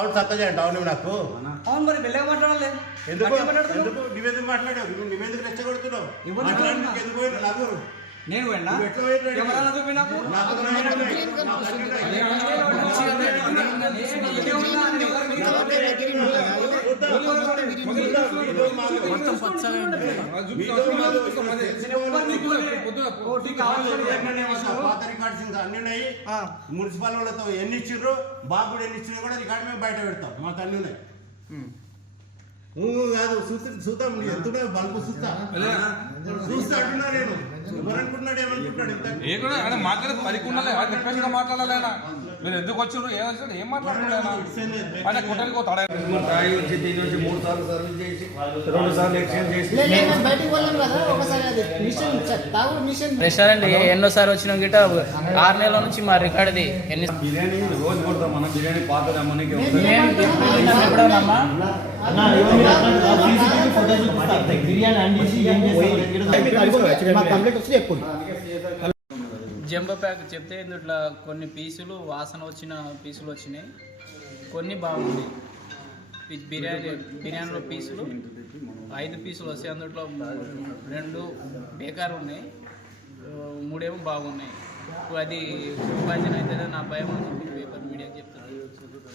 అవును నాకు అవును మరి వెళ్ళగా మాట్లాడాలి. ఎందుకు నువ్వెందుకు మాట్లాడావు? నువ్వెందుకు రెచ్చగొడుతున్నావు? నేను పోయినా ఎవరన్నా చూపి నాకు మున్సిపల్ వాళ్ళతో ఎన్ని ఇచ్చిర్రు, బాబు కూడా ఎన్ని ఇచ్చినా కూడా రికార్డు మేము బయట పెడతాం. మాకు అన్ని ఉన్నాయి. కాదు చూద్దాం, ఎంత బల్బు చూస్తా అంటున్నా. నేను ఎవరనుకుంటున్నాడు, ఏమనుకుంటున్నాడు? మాట్లాడే పరికుండాలి, మాట్లాడాలి. మీరు ఎందుకు వచ్చారు, ఏం మాట్లాడుతున్నాడు? ఆయన కుట్రకి పోతాడు. 3 సార్లు సర్వీస్ చేసి 2 సార్లు ఎక్స్చేంజ్ చేసి రెస్టారెంట్ ఎన్నోసారి వచ్చిన గిట్ట 6 నెలల నుంచి మా రికార్డుది ఎన్ని బిర్యానీ రోజు కొడతాం మనం. బిర్యానీ పాత అమ్మనికి జంబో ప్యాక్ చెప్తే ఇందులో కొన్ని పీసులు వాసన వచ్చిన పీసులు వచ్చినాయి, కొన్ని బాగున్నాయి. బిర్యానీలో పీసులు 5 పీసులు వస్తాయి, అందులో 2 బేకారు ఉన్నాయి, 3 ఏమో బాగున్నాయి. అది పాయిజన్ అయితే నా భయం అని పేపర్ మీడియాకి చెప్తాను.